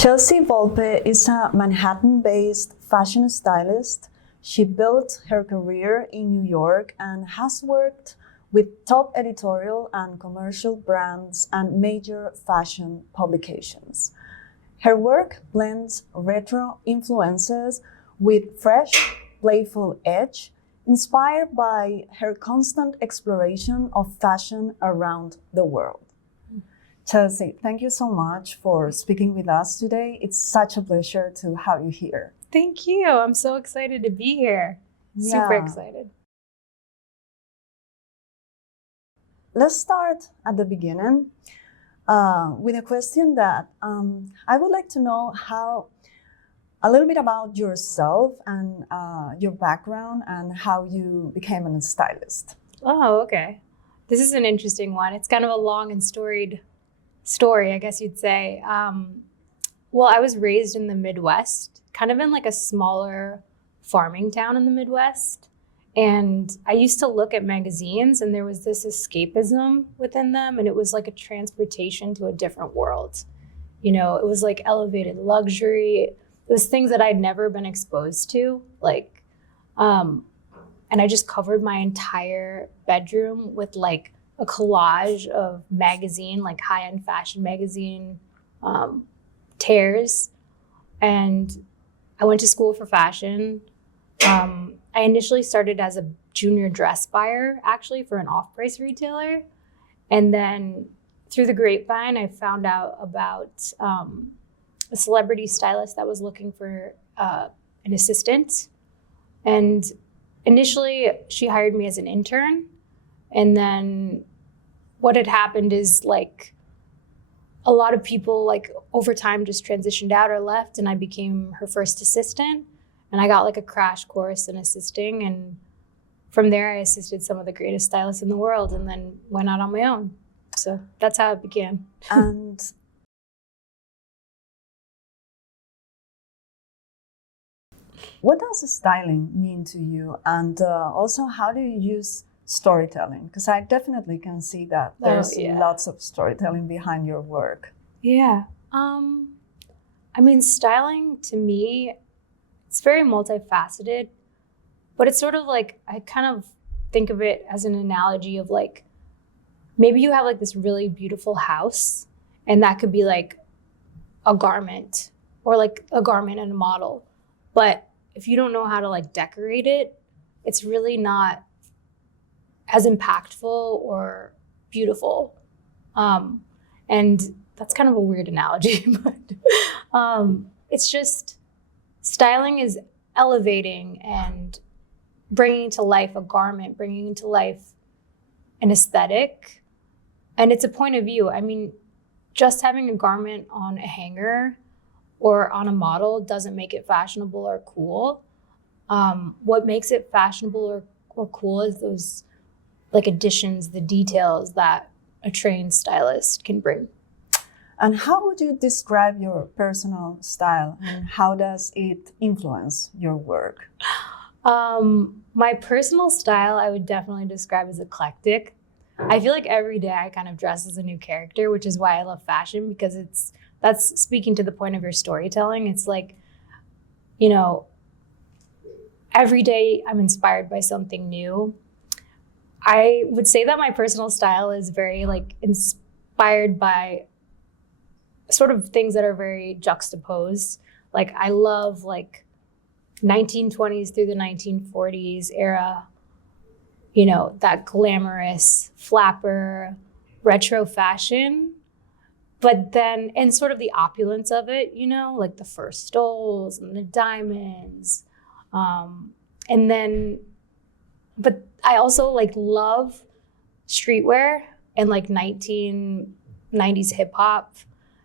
Chelsea Volpe is a Manhattan-based fashion stylist. She built her career in New York and has worked with top editorial and commercial brands and major fashion publications. Her work blends retro influences with fresh, playful edge, inspired by her constant exploration of fashion around the world. Chelsea, thank you so much for speaking with us today. It's such a pleasure to have you here. Thank you. I'm so excited to be here. Super excited. Let's start at the beginning with a question that I would like to know a little bit about yourself and your background and how you became a stylist. Oh, okay. This is an interesting one. It's kind of a long and storied story, I guess you'd say. Well, I was raised in the Midwest, kind of in like a smaller farming town in the Midwest. And I used to look at magazines and there was this escapism within them. And it was like a transportation to a different world. You know, it was like elevated luxury. It was things that I'd never been exposed to. And I just covered my entire bedroom with like a collage of magazine, like high-end fashion magazine tears. And I went to school for fashion. I initially started as a junior dress buyer, actually, for an off-price retailer. And then through the grapevine, I found out about a celebrity stylist that was looking for an assistant. And initially, she hired me as an intern. And then what had happened is like a lot of people like over time just transitioned out or left, and I became her first assistant. And I got like a crash course in assisting. And from there, I assisted some of the greatest stylists in the world and then went out on my own. So that's how it began. And what does styling mean to you? And also, how do you use storytelling? Because I definitely can see that there's lots of storytelling behind your work. Yeah. I mean, styling to me, it's very multifaceted, but it's sort of like, I kind of think of it as an analogy of like, maybe you have like this really beautiful house and that could be like a garment or like a garment and a model. But if you don't know how to like decorate it, it's really not as impactful or beautiful. And that's kind of a weird analogy, but it's just, styling is elevating and bringing to life a garment, bringing to life an aesthetic. And it's a point of view. I mean, just having a garment on a hanger or on a model doesn't make it fashionable or cool. What makes it fashionable or cool is those like additions, the details that a trained stylist can bring. And how would you describe your personal style and how does it influence your work? My personal style, I would definitely describe as eclectic. I feel like every day I kind of dress as a new character, which is why I love fashion, because that's speaking to the point of your storytelling. It's like, you know, every day I'm inspired by something new. I would say that my personal style is very like inspired by sort of things that are very juxtaposed. Like I love like 1920s through the 1940s era, you know, that glamorous flapper retro fashion, but then, and sort of the opulence of it, you know, like the fur stoles and the diamonds. And then, but I also like love streetwear and like 1990s hip hop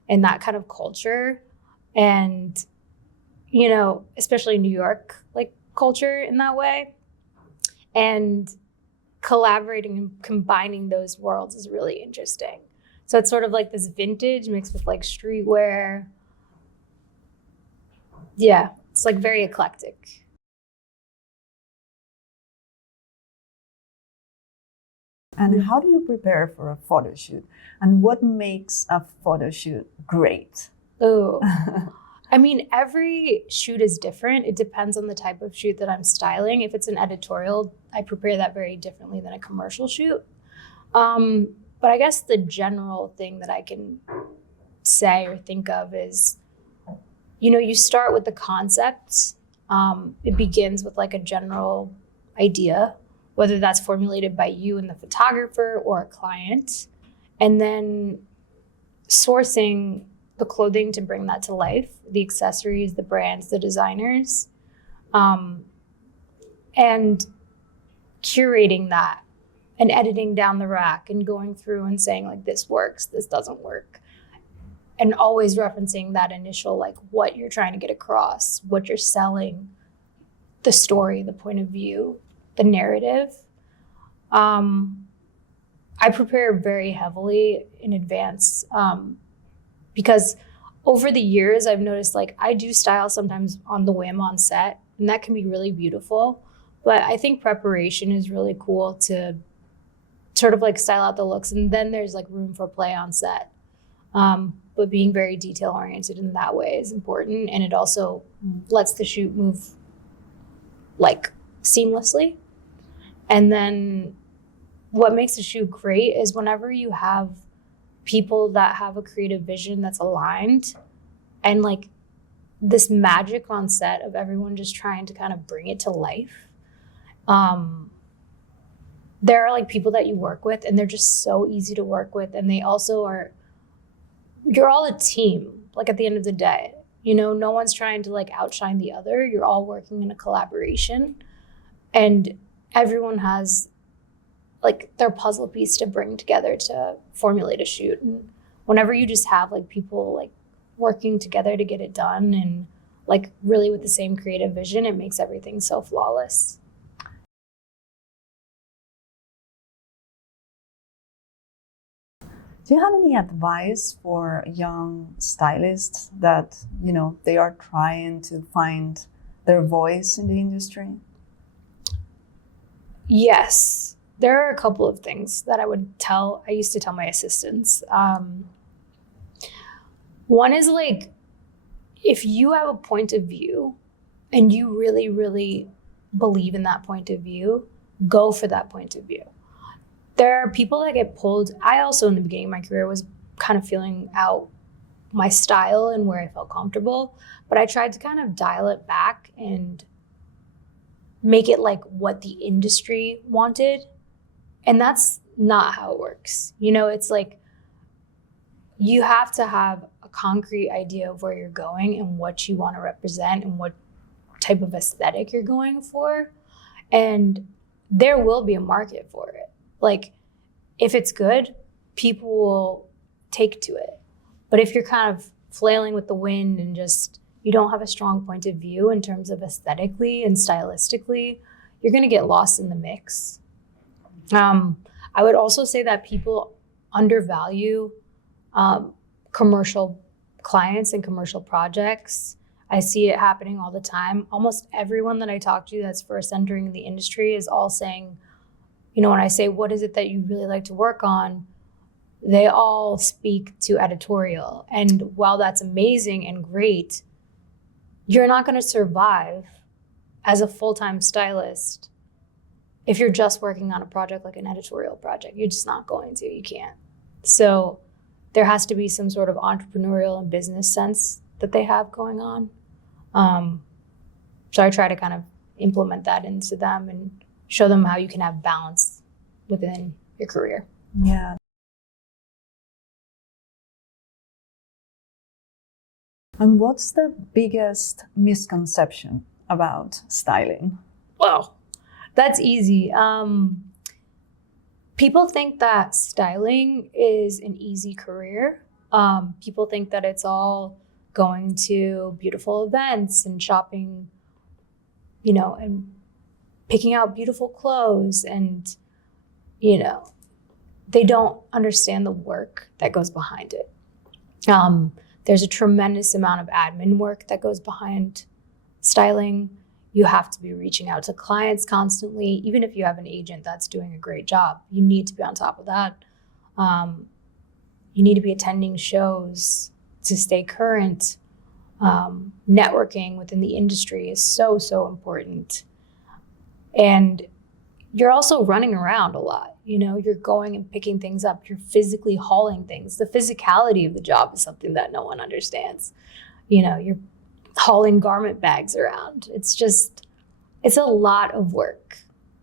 and that kind of culture. And, you know, especially New York, like culture in that way. And collaborating and combining those worlds is really interesting. So it's sort of like this vintage mixed with like streetwear. Yeah, it's like very eclectic. And how do you prepare for a photo shoot? And what makes a photo shoot great? Oh, I mean, every shoot is different. It depends on the type of shoot that I'm styling. If it's an editorial, I prepare that very differently than a commercial shoot. Um, but I guess the general thing that I can say or think of is, you start with the concepts. It begins with like a general idea, whether that's formulated by you and the photographer or a client, and then sourcing the clothing to bring that to life, the accessories, the brands, the designers, and curating that and editing down the rack and going through and saying like, this works, this doesn't work. And always referencing that initial, like what you're trying to get across, what you're selling, the story, the point of view, the narrative. I prepare very heavily in advance because over the years, I've noticed like I do style sometimes on the whim on set, and that can be really beautiful. But I think preparation is really cool to sort of like style out the looks, and then there's like room for play on set. But being very detail oriented in that way is important, and it also lets the shoot move like seamlessly. And then what makes a shoot great is whenever you have people that have a creative vision that's aligned, and like this magic on set of everyone just trying to kind of bring it to life. There are like people that you work with and they're just so easy to work with, and they also are, you're all a team, like at the end of the day, no one's trying to like outshine the other. You're all working in a collaboration, and everyone has like their puzzle piece to bring together to formulate a shoot. And whenever you just have like people like working together to get it done and like really with the same creative vision, it makes everything so flawless. Do you have any advice for young stylists that, they are trying to find their voice in the industry? Yes, there are a couple of things that I used to tell my assistants. One is like, if you have a point of view and you really, really believe in that point of view, go for that point of view. There are people that get pulled. I also, in the beginning of my career, was kind of feeling out my style and where I felt comfortable, but I tried to kind of dial it back and make it like what the industry wanted. And that's not how it works. It's like you have to have a concrete idea of where you're going and what you want to represent and what type of aesthetic you're going for. And there will be a market for it. Like, if it's good, people will take to it. But if you're kind of flailing with the wind and just, you don't have a strong point of view in terms of aesthetically and stylistically, you're going to get lost in the mix. I would also say that people undervalue commercial clients and commercial projects. I see it happening all the time. Almost everyone that I talk to that's first entering the industry is all saying, when I say, what is it that you really like to work on? They all speak to editorial. And while that's amazing and great, you're not going to survive as a full-time stylist if you're just working on a project like an editorial project. You're just not going to. You can't. So there has to be some sort of entrepreneurial and business sense that they have going on. So I try to kind of implement that into them and show them how you can have balance within your career. Yeah. And what's the biggest misconception about styling? Well, that's easy. People think that styling is an easy career. People think that it's all going to beautiful events and shopping, and picking out beautiful clothes, and, they don't understand the work that goes behind it. There's a tremendous amount of admin work that goes behind styling. You have to be reaching out to clients constantly. Even if you have an agent that's doing a great job, you need to be on top of that. You need to be attending shows to stay current. Networking within the industry is so, so important. And you're also running around a lot. You're going and picking things up. You're physically hauling things. The physicality of the job is something that no one understands. You're hauling garment bags around. It's a lot of work.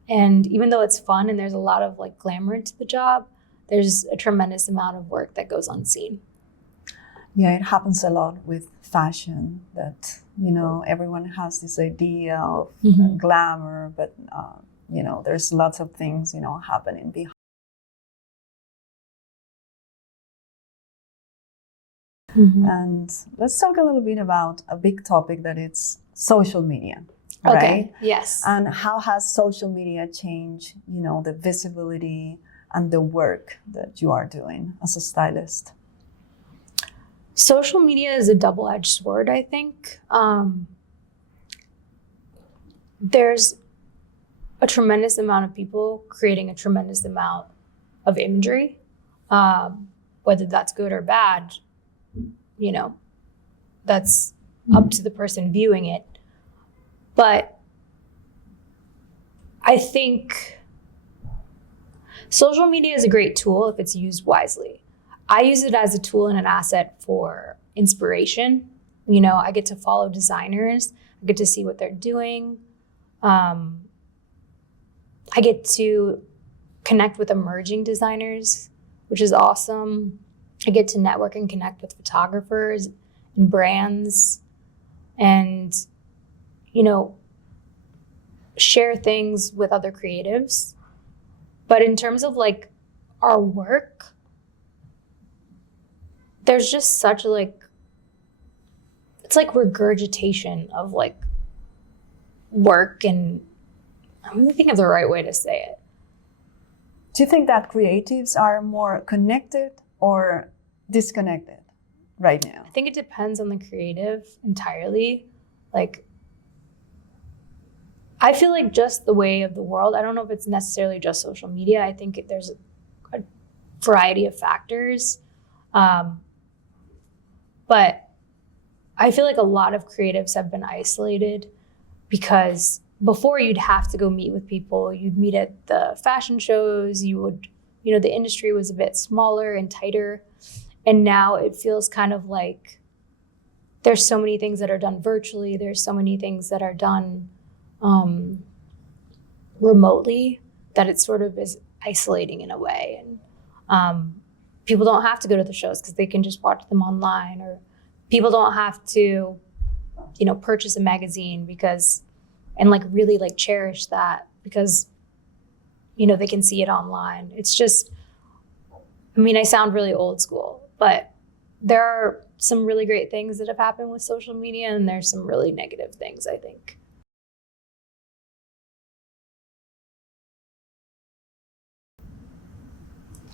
And even though it's fun and there's a lot of like glamour to the job, there's a tremendous amount of work that goes unseen. Yeah, it happens a lot with fashion that, everyone has this idea of glamour, but, there's lots of things, happening behind. And let's talk a little bit about a big topic that it's social media, right? Okay, yes. And how has social media changed, the visibility and the work that you are doing as a stylist? Social media is a double-edged sword, I think. There's a tremendous amount of people creating a tremendous amount of imagery, whether that's good or bad, that's up to the person viewing it. But I think social media is a great tool if it's used wisely. I use it as a tool and an asset for inspiration. I get to follow designers. I get to see what they're doing. I get to connect with emerging designers, which is awesome. I get to network and connect with photographers and brands and, share things with other creatives. But in terms of like our work, there's just such it's like regurgitation of like work, and I'm really thinking of the right way to say it. Do you think that creatives are more connected or disconnected right now? I think it depends on the creative entirely. Like, I feel like just the way of the world, I don't know if it's necessarily just social media. I think there's a variety of factors. But I feel like a lot of creatives have been isolated because before you'd have to go meet with people. You'd meet at the fashion shows. You would, the industry was a bit smaller and tighter. And now it feels kind of like there's so many things that are done virtually. There's so many things that are done remotely that it sort of is isolating in a way. And people don't have to go to the shows because they can just watch them online, or people don't have to, purchase a magazine and like really like cherish that because, they can see it online. It's just, I sound really old school, but there are some really great things that have happened with social media, and there's some really negative things, I think.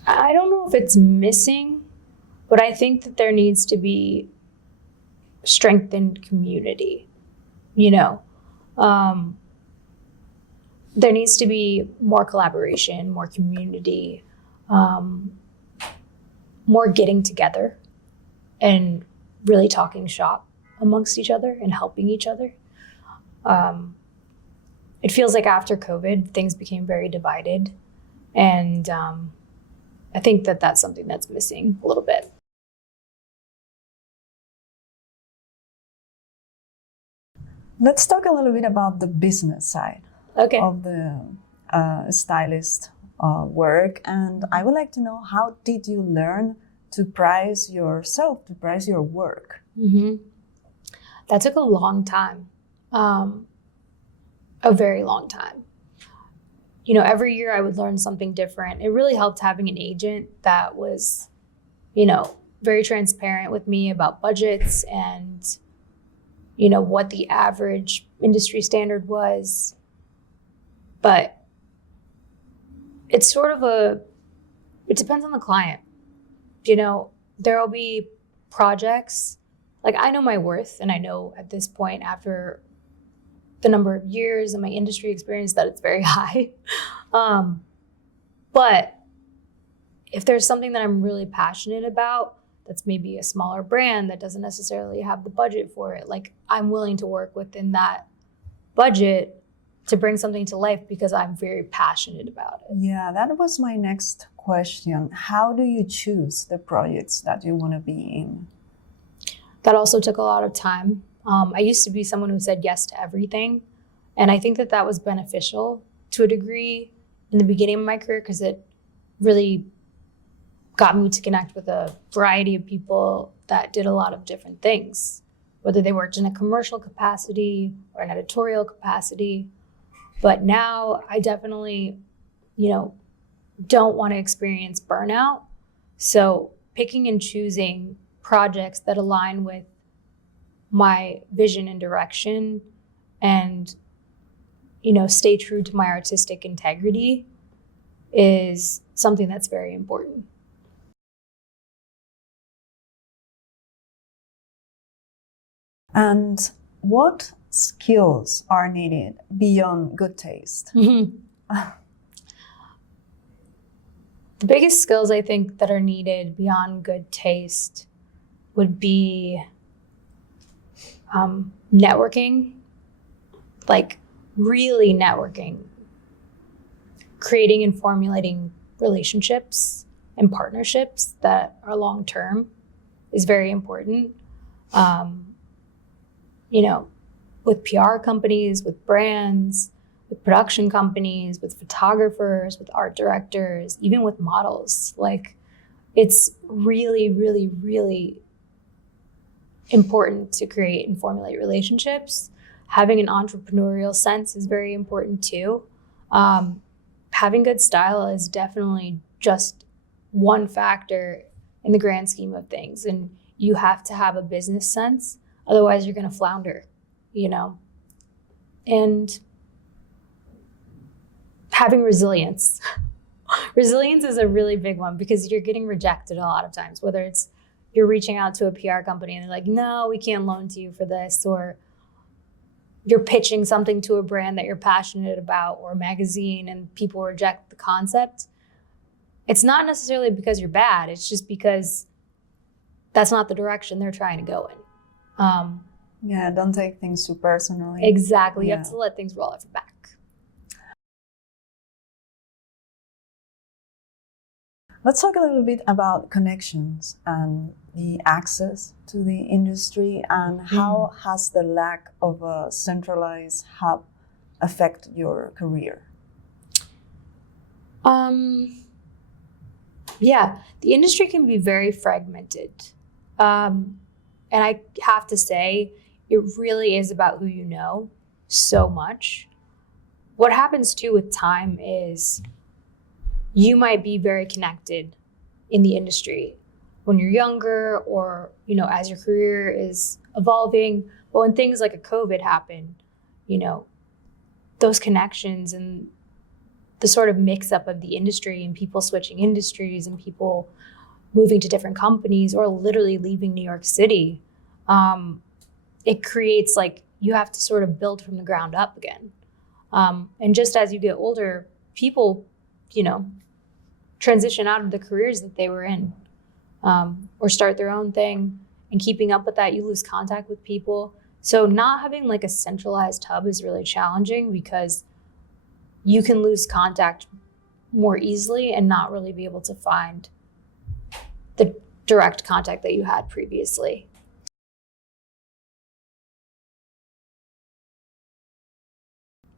I don't know if it's missing, but I think that there needs to be strengthened community. There needs to be more collaboration, more community, more getting together and really talking shop amongst each other and helping each other. It feels like after COVID, things became very divided. And I think that that's something that's missing a little bit. Let's talk a little bit about the business side of the stylist work. And I would like to know, how did you learn to price yourself, to price your work? Mm-hmm. That took a long time, a very long time. Every year I would learn something different. It really helped having an agent that was, very transparent with me about budgets and, what the average industry standard was. But it's sort of it depends on the client. There will be projects, like I know my worth, and I know at this point after the number of years and my industry experience that it's very high. But if there's something that I'm really passionate about that's maybe a smaller brand that doesn't necessarily have the budget for it, like I'm willing to work within that budget to bring something to life because I'm very passionate about it. Yeah, that was my next question. How do you choose the projects that you want to be in? That also took a lot of time. I used to be someone who said yes to everything. And I think that that was beneficial to a degree in the beginning of my career because it really got me to connect with a variety of people that did a lot of different things, whether they worked in a commercial capacity or an editorial capacity. But now I definitely, don't want to experience burnout. So picking and choosing projects that align with my vision and direction and, stay true to my artistic integrity is something that's very important. And what skills are needed beyond good taste? The biggest skills I think that are needed beyond good taste would be networking, like really networking, creating and formulating relationships and partnerships that are long-term is very important. With PR companies, with brands, with production companies, with photographers, with art directors, even with models. Like, it's really, really, really important to create and formulate relationships. Having an entrepreneurial sense is very important too. Having good style is definitely just one factor in the grand scheme of things. And you have to have a business sense, otherwise you're going to flounder, and having resilience. Resilience is a really big one because you're getting rejected a lot of times, whether it's you're reaching out to a PR company and they're like, no, we can't loan to you for this, or you're pitching something to a brand that you're passionate about or a magazine and people reject the concept. It's not necessarily because you're bad. It's just because that's not the direction they're trying to go in. Yeah, don't take things too personally. Exactly. Yeah. You have to let things roll off your back. Let's talk a little bit about connections and the access to the industry, and how has the lack of a centralized hub affect your career? Yeah, the industry can be very fragmented. And I have to say, it really is about who you know so much. What happens too with time is you might be very connected in the industry when you're younger or, as your career is evolving. But when things like a COVID happen, those connections and the sort of mix up of the industry and people switching industries and people moving to different companies or literally leaving New York City, it creates you have to sort of build from the ground up again. And just as you get older, people, transition out of the careers that they were in, or start their own thing, and keeping up with that, you lose contact with people. So not having a centralized hub is really challenging because you can lose contact more easily and not really be able to find the direct contact that you had previously.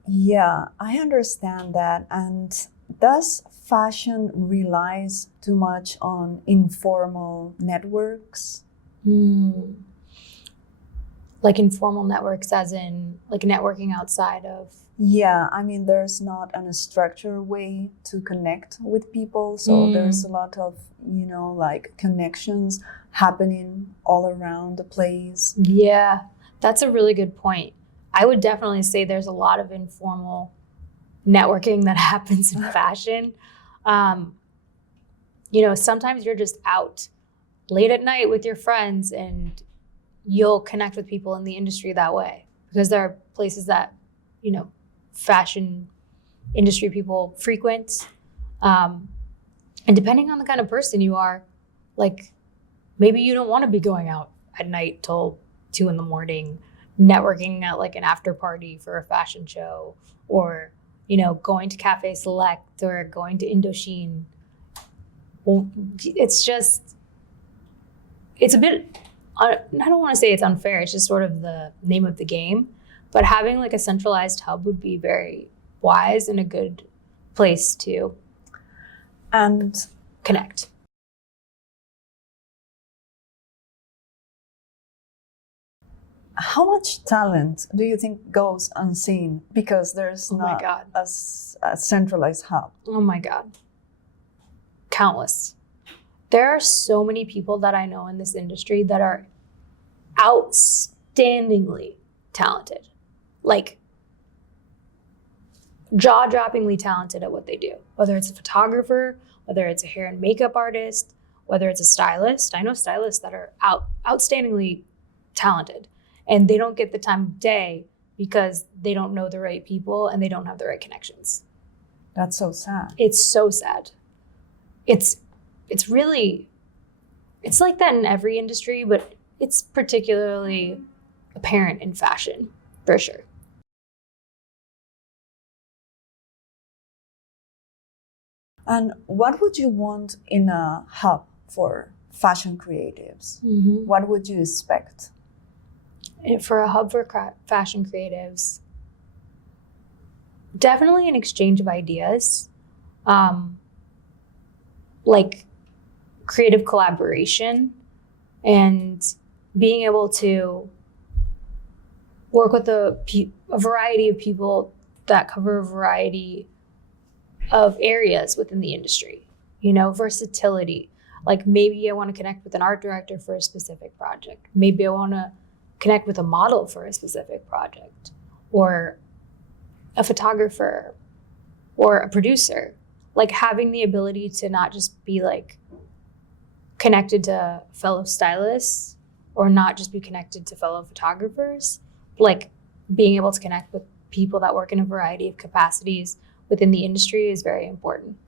Yeah, I understand that. And does fashion relies too much on informal networks? Like informal networks, as in networking outside of? Yeah, I mean, there's not a structured way to connect with people. So there's a lot of, connections happening all around the place. Yeah, that's a really good point. I would definitely say there's a lot of informal networking that happens in fashion. Sometimes you're just out late at night with your friends and you'll connect with people in the industry that way, because there are places that, fashion industry people frequent. And depending on the kind of person you are, maybe you don't want to be going out at night till 2 a.m, networking at like an after party for a fashion show, or, going to Cafe Select or going to Indochine. Well, it's a bit, I don't want to say it's unfair. It's just sort of the name of the game. But having like a centralized hub would be very wise and a good place to And connect. how much talent do you think goes unseen because there's Oh my not God. a centralized hub? Oh my God. Countless. There are so many people that I know in this industry that are outstandingly talented, like jaw-droppingly talented at what they do, whether it's a photographer, whether it's a hair and makeup artist, whether it's a stylist. I know stylists that are outstandingly talented, and they don't get the time of day because they don't know the right people and they don't have the right connections. That's so sad. It's so sad. It's like that in every industry, but it's particularly apparent in fashion, for sure. And what would you want in a hub for fashion creatives? Mm-hmm. What would you expect? For a hub for fashion creatives, definitely an exchange of ideas, like creative collaboration, and being able to work with a variety of people that cover a variety of areas within the industry. Versatility. Like maybe I want to connect with an art director for a specific project. Maybe I want to connect with a model for a specific project, or a photographer, or a producer. Like having the ability to not just be like connected to fellow stylists, or not just be connected to fellow photographers, like being able to connect with people that work in a variety of capacities within the industry is very important.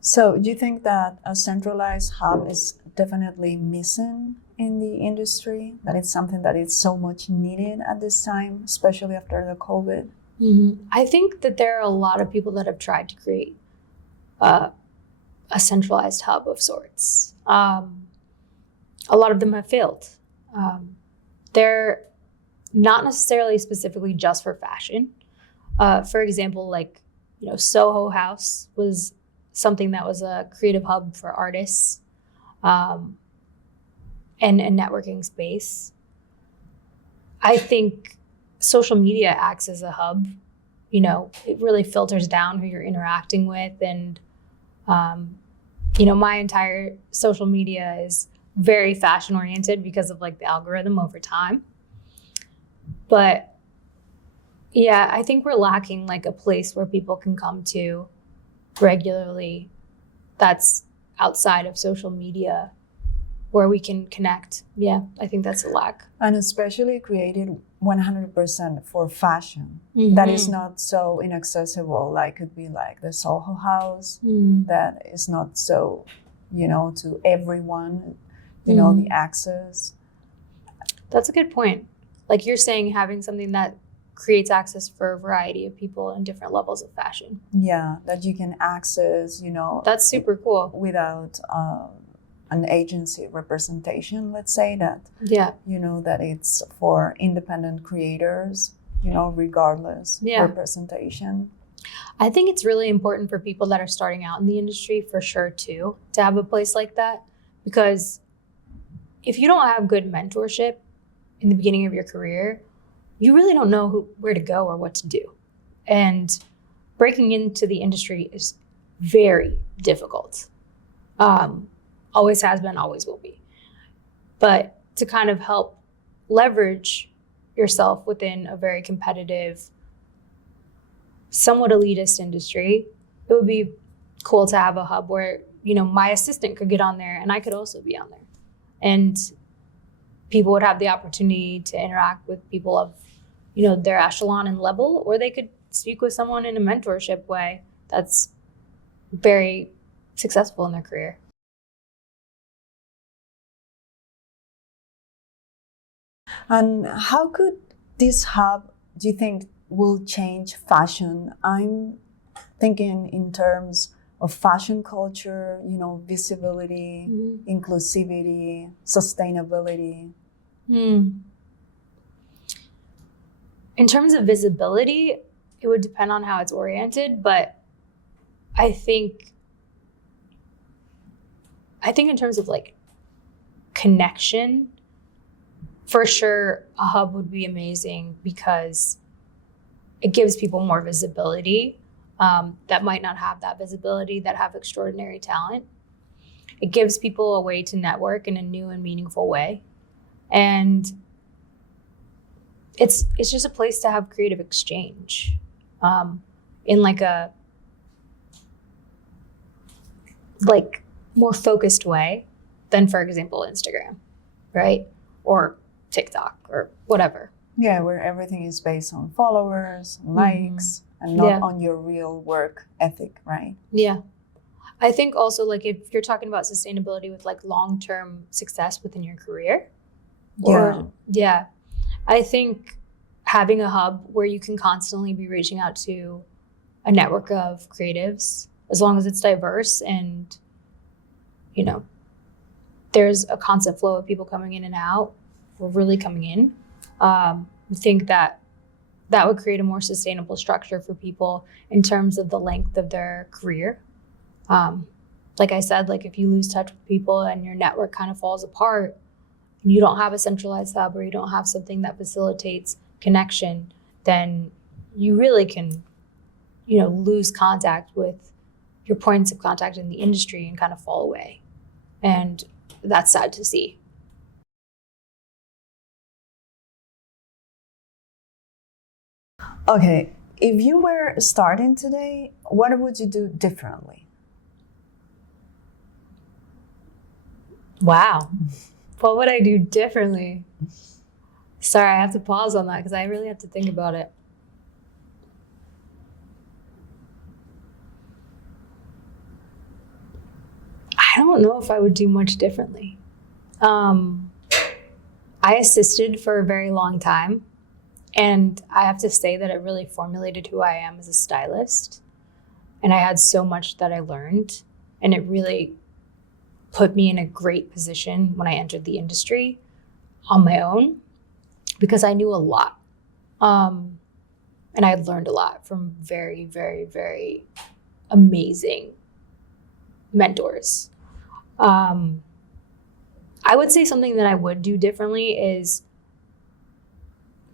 So do you think that a centralized hub is definitely missing in the industry? That it's something that is so much needed at this time, especially after the COVID? Mm-hmm. I think that there are a lot of people that have tried to create a centralized hub of sorts. A lot of them have failed. They're not necessarily specifically just for fashion. For example, like, Soho House was something that was a creative hub for artists, and a networking space. I think social media acts as a hub. It really filters down who you're interacting with. And, my entire social media is very fashion oriented because of like the algorithm over time. But yeah, I think we're lacking like a place where people can come to regularly that's outside of social media, where we can connect. Yeah, I think that's a lack. And especially created 100% for fashion. Mm-hmm. That is not so inaccessible, like could be like the Soho House, that is not so, to everyone, the access. That's a good point. Like you're saying, having something that creates access for a variety of people in different levels of fashion. Yeah, that you can access, That's super cool. without an agency representation, let's say that. Yeah. That it's for independent creators, regardless representation. I think it's really important for people that are starting out in the industry, for sure, too, to have a place like that. Because if you don't have good mentorship in the beginning of your career, you really don't know where to go or what to do. And breaking into the industry is very difficult. Always has been, always will be. But to kind of help leverage yourself within a very competitive, somewhat elitist industry, it would be cool to have a hub where, my assistant could get on there and I could also be on there. And people would have the opportunity to interact with people of, their echelon and level, or they could speak with someone in a mentorship way that's very successful in their career. And how could this hub, do you think, will change fashion? I'm thinking in terms of fashion culture, visibility, inclusivity, sustainability. In terms of visibility, it would depend on how it's oriented, but I think in terms of like connection, for sure, a hub would be amazing because it gives people more visibility that might not have that visibility, that have extraordinary talent. It gives people a way to network in a new and meaningful way. And it's just a place to have creative exchange in like a more focused way than, for example, Instagram, right? Or TikTok or whatever. Yeah, where everything is based on followers, likes, and not on your real work ethic, right? Yeah. I think also like if you're talking about sustainability with like long-term success within your career, I think having a hub where you can constantly be reaching out to a network of creatives, as long as it's diverse and, there's a constant flow of people coming in and out, or really coming in, I think that would create a more sustainable structure for people in terms of the length of their career. Like I said, like if you lose touch with people and your network kind of falls apart, and you don't have a centralized hub or you don't have something that facilitates connection, then you really can, lose contact with your points of contact in the industry and kind of fall away. And that's sad to see. Okay, if you were starting today, what would you do differently? Wow. What would I do differently? Sorry, I have to pause on that because I really have to think about it. I don't know if I would do much differently. I assisted for a very long time, and I have to say that it really formulated who I am as a stylist. And I had so much that I learned, and it really put me in a great position when I entered the industry on my own, because I knew a lot. And I had learned a lot from very, very, very amazing mentors. I would say something that I would do differently is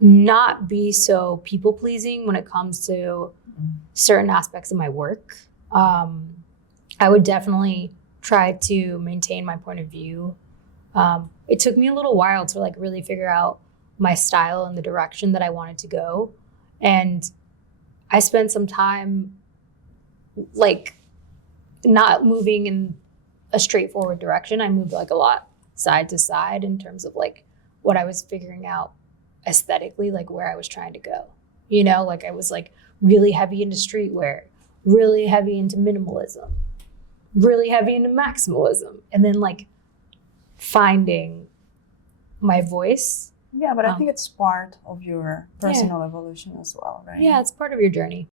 not be so people-pleasing when it comes to certain aspects of my work. I would definitely try to maintain my point of view. It took me a little while to like really figure out my style and the direction that I wanted to go. And I spent some time like not moving in a straightforward direction. I moved like a lot side to side in terms of like what I was figuring out aesthetically, like where I was trying to go. Like I was like really heavy into streetwear, really heavy into minimalism, really heavy into maximalism, and then like finding my voice. Yeah, but I think it's part of your personal evolution as well, right? Yeah, it's part of your journey.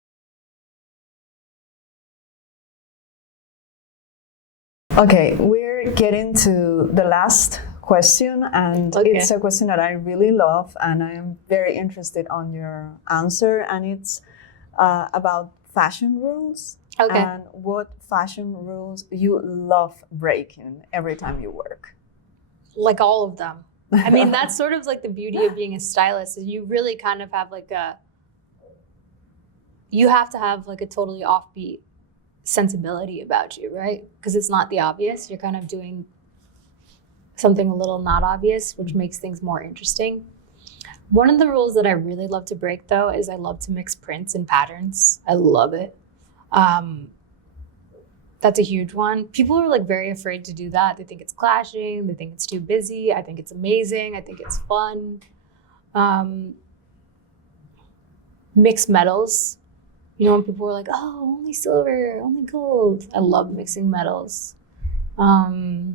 Okay, we're getting to the last question, and it's a question that I really love, and I am very interested on your answer, and it's about fashion rules. Okay. And what fashion rules you love breaking every time you work? Like all of them. I mean, that's sort of like the beauty of being a stylist, is you really kind of have you have to have like a totally offbeat sensibility about you, right? Because it's not the obvious. You're kind of doing something a little not obvious, which makes things more interesting. One of the rules that I really love to break, though, is I love to mix prints and patterns. I love it. That's a huge one. People are like very afraid to do that. They think it's clashing. They think it's too busy. I think it's amazing. I think it's fun. Mixed metals. When people were like, oh, only silver, only gold. I love mixing metals. I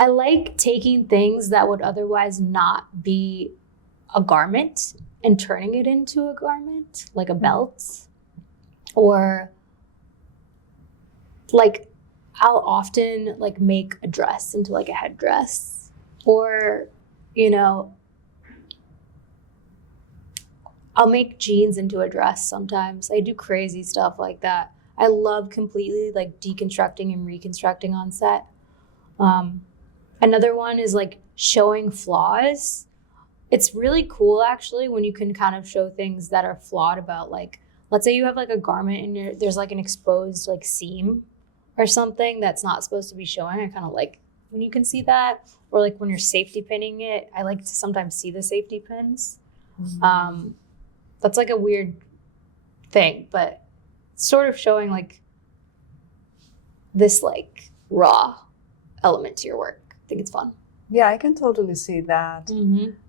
I like taking things that would otherwise not be a garment and turning it into a garment, like a belt. Or like I'll often like make a dress into like a headdress, or I'll make jeans into a dress sometimes. I do crazy stuff like that. I love completely like deconstructing and reconstructing on set. Another one is like showing flaws. It's really cool actually when you can kind of show things that are flawed about, like, let's say you have like a garment and there's like an exposed like seam or something that's not supposed to be showing. I kind of like when you can see that, or like when you're safety pinning it, I like to sometimes see the safety pins. That's like a weird thing, but it's sort of showing like this like raw element to your work. I think it's fun. Yeah, I can totally see that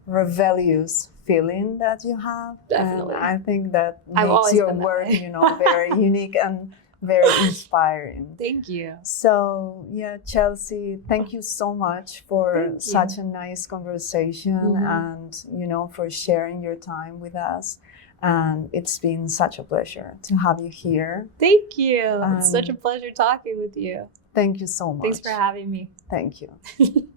rebellious feeling that you have. Definitely. And I think that I've makes always your been that work, way. very unique and very inspiring. Thank you. So, yeah, Chelsea, thank you so much for such a nice conversation and, for sharing your time with us. And it's been such a pleasure to have you here. Thank you. It's such a pleasure talking with you. Thank you so much. Thanks for having me. Thank you.